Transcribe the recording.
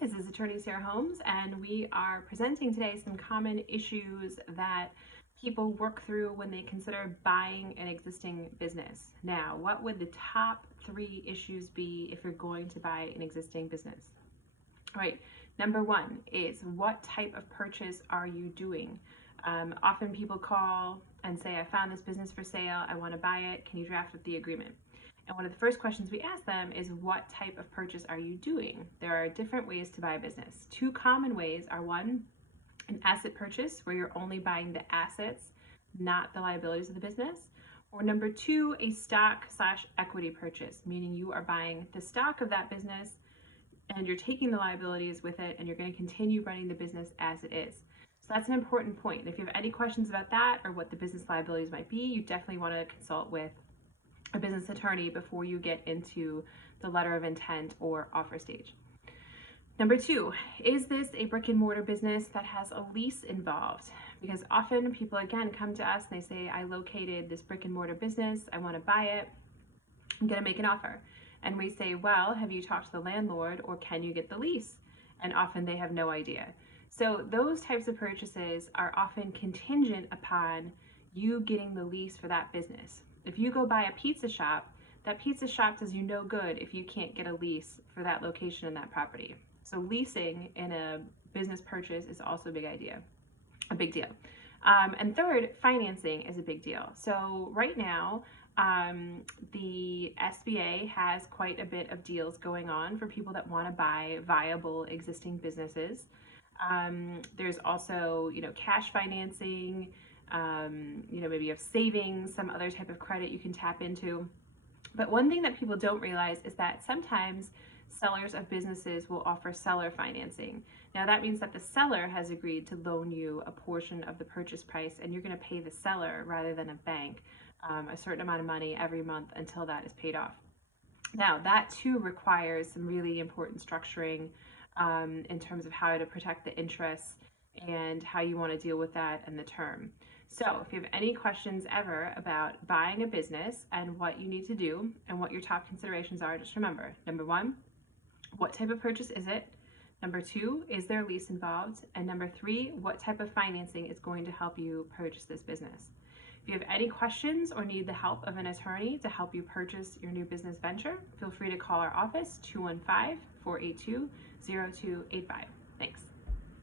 this is Attorney Sarah Holmes, and we are presenting today some common issues that people work through when they consider buying an existing business. Now, what would the top 3 issues be if you're going to buy an existing business? All right, number 1 is, what type of purchase are you doing? Often people call and say, I found this business for sale, I want to buy it, can you draft up the agreement? And one of the first questions we ask them is, what type of purchase are you doing? There are different ways to buy a business. 2 common ways are, 1, an asset purchase, where you're only buying the assets, not the liabilities of the business. Or number 2, a stock/equity purchase, meaning you are buying the stock of that business and you're taking the liabilities with it and you're going to continue running the business as it is. So that's an important point. And if you have any questions about that or what the business liabilities might be, you definitely want to consult with a business attorney before you get into the letter of intent or offer stage. Number 2, is this a brick and mortar business that has a lease involved? Because often people, again, come to us and they say, I located this brick and mortar business, I want to buy it, I'm going to make an offer. And we say, well, have you talked to the landlord, or can you get the lease? And often they have no idea. So those types of purchases are often contingent upon you getting the lease for that business. If you go buy a pizza shop, that pizza shop does you no good if you can't get a lease for that location and that property. So leasing in a business purchase is also a big deal. And third, financing is a big deal. So right now, the SBA has quite a bit of deals going on for people that want to buy viable existing businesses. There's also, cash financing, maybe you have savings, some other type of credit you can tap into. But one thing that people don't realize is that sometimes sellers of businesses will offer seller financing. Now that means that the seller has agreed to loan you a portion of the purchase price, and you're going to pay the seller rather than a bank a certain amount of money every month until that is paid off. Now that too requires some really important structuring in terms of how to protect the interests and how you want to deal with that and the term. So if you have any questions ever about buying a business and what you need to do and what your top considerations are, just remember, number 1, what type of purchase is it? Number 2, is there a lease involved? And number 3, what type of financing is going to help you purchase this business? If you have any questions or need the help of an attorney to help you purchase your new business venture, feel free to call our office, 215-482-0285. Thanks.